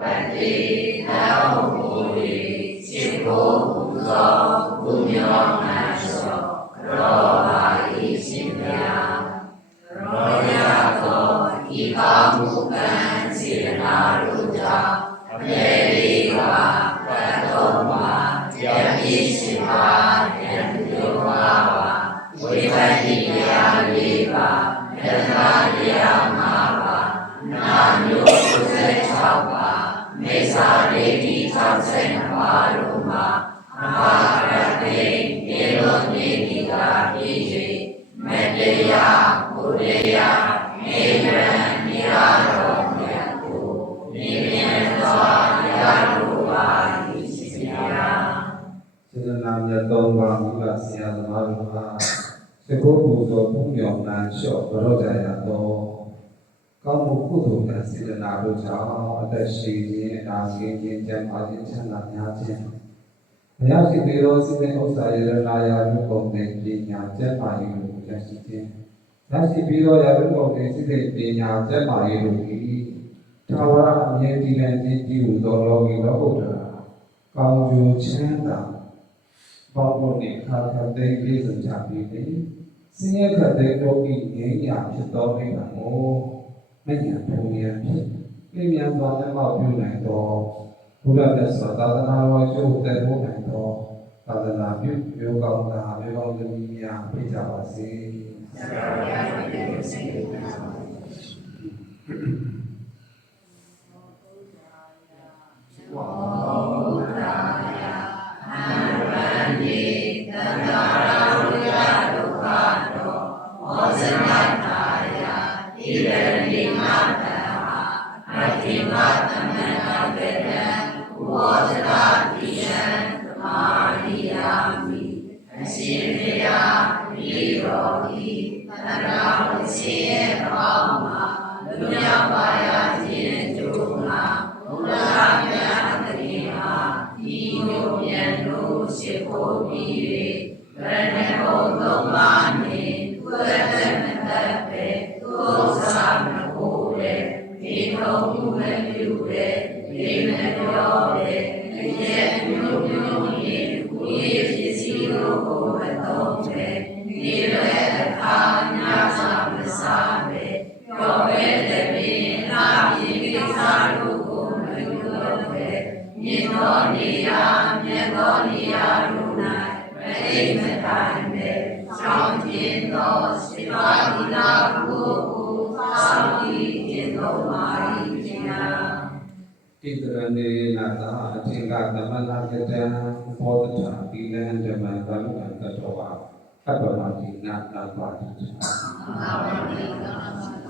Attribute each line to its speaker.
Speaker 1: ပတိနောမူရိရှိခိုးပူဇော်ဘုညောမတ်သောရောပါဤရှင်မြာရောရသောဤကောင်းမှုကံစေတနာတို့ကြောင့်အမြဲလေးပါပတ်တော်မှာယံဤရှိပါယံပြုပါပါဝိပဿနာလေးပါ တိ62ပါတို့မှာမဟာရတေေလောနေတိကာပြည့်၍မေတ္တရာဘုဒ္ဓရာမေရန်နိရာတော်မြတ်ကိုနိဗ္ဗာန်သောရတော်ပါ၏ရှင်ဗျာ
Speaker 2: စေတနာမြတ်သုံးပါးမိဘဆရာသမားတို့ဟာသကုပူဇော်ပုံမြောင်နာလျှော့ဘရောကြရတော့ ကောင်းမှုကုသိုလ်ကံစေတနာတို့ကြောင့်အသက်ရှိခြင်းအနာဂတ်ခြင်းကျမ်းမာခြင်းချမ်းသာများခြင်းဘုရားရှိခိုးသောစိတ္တဥစ္စာရတနာယာရုကုန်တဲ့ပညာကျမ်းမာရေးတို့ရရှိခြင်းရရှိပြီးသောယာရုကုန်တဲ့စိတ္တပညာကျမ်းမာရေးတို့သည်သာဝရအမြဲတည်လည်ခြင်းတည်ဟူသောလောကီလောကုတ္တရာကောင်းကျိုးချမ်းသာပေါင်းဖို့နဲ့ခါခါသိပြည့်စုံကြပြီလေစင်းရဲခတ်တဲ့တော့ဤငြိမ်းရာဖြစ်တော်မိတာမို့ မဉ္ဇဉ်ဘုံရဖြစ်ပြင်းမြန်စွာလက်မောက်ပြုနိုင်တော်ဘုရားမြတ်စွာသာသနာတော်ကျိုးတဲ့ဖို့နိုင်တော်သာသနာပြုမျိုးကောင်းတာမျိုးကောင်းသမီးများဖြစ်ကြပါစေတိ တရဏေနာသာ တိတရနေနာသာအထင်္ဂသမဏကတံဘောဓတာတိလံဓမ္မသမ္ပတ္တောဝါသဗ္ဗမတိနာသာပါတိသာသာ
Speaker 1: ဝေတိသာသာ